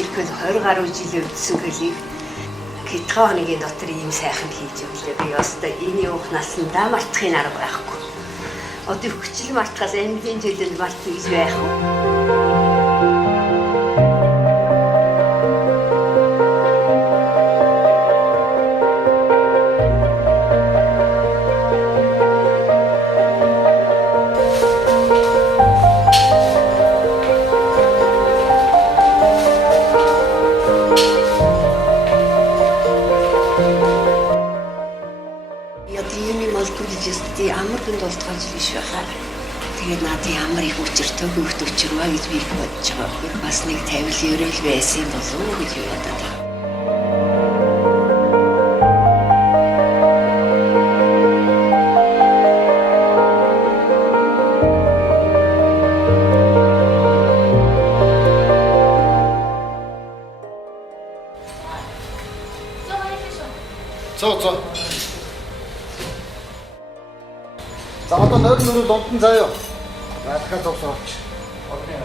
ирэхэд 20 гаруй жил өвдсөн хөлийг хэдхэн хоногийн дотор ийм сайхан хийж өглөө. Би өстой энэ уухнаас нь да мартахын арга байхгүй. Одоо хүчил мартахаас амьдын төлөнд мартах гэж байх уу? Амар гүнд болтгож биш байхаа. Тэгээд надад ямар их өчртэй хөвгт өчрваа гэж би бодож байгаа. Бас нэг тавил өрөөл байсан болов уу гэж бодоод байгаа. Цоо. За одоо нойр лонтон заяа. Дахиад зогсооч. Окей.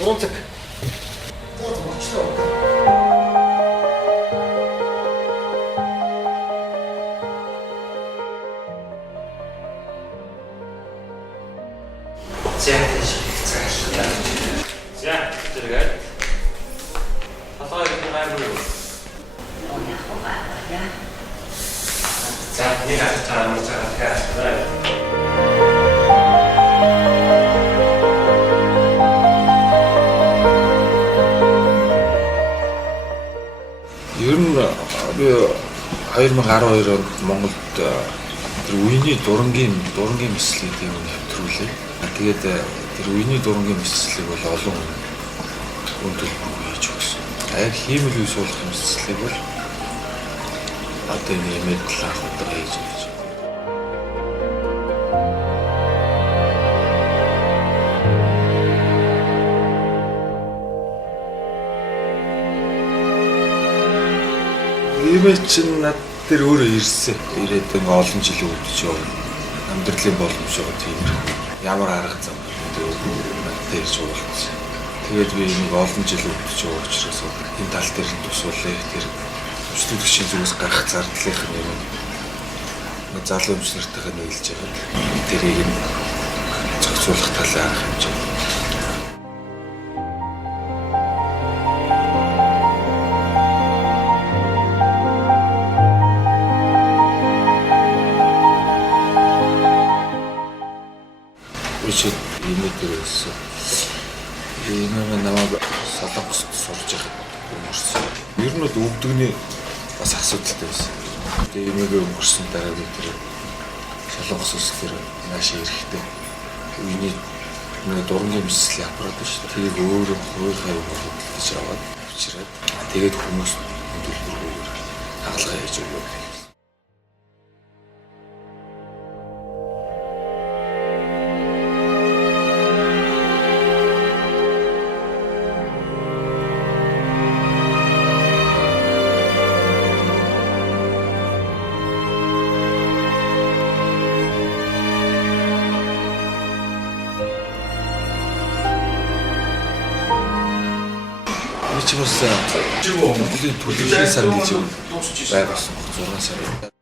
Уралцаг. За, зэрэг. Хасаа их гайгүй. За, нэг хатаа мөн цагаат. Ер нь би 2012 онд Монголд тэр үений дурангийн мэслийг юм нэвтрүүлээ. Тэгээд тэр үений дурангийн мэслийг бол олон хүн төлбөр хийж өгсөн. Яг хиймэл үе суулгах мэслийг бол одоо энэ медал авах удаа хийж өгч. Иймээ чинь над тэр өөрөө ирсэн. Ирээд ингээ олон жил өвдөж явна. Амьдралын боломжоо тийм ямар арга зам тэрж уулзсан. Тэгээд би нэг олон жил өвдөж байгаа учраас энэ тал дээр нь тусуулъя. Тэр өчтөд гişийн зүгээс гарах зардлынх нь юм. Залуу эмч нартайгаа нийлж байгаа. Тэрийг нь зохицуулах талын арга хэмжээ. Өчигдөр имэдэрээс энэ намайг Солонгост сурж байхад өнгөрсөн. Ер нь бол өвдөгний бас асуудалтай байсан. Тэгээ имэгээ өнгөрсөн дараа би тэр Солонгосоос тэр нааш ирэхдээ үений дурангийн мэслийн аппарат шүү дээ. Тэгээ өөрөө хуурхай юм хөдөлж аваад авчираад тэгээд хүмүүс төлбөрөөр хаалгаа хийж өгöd. Чи бас төлөвлөлийн сар гэж байна. Байгуулсан 6 сар.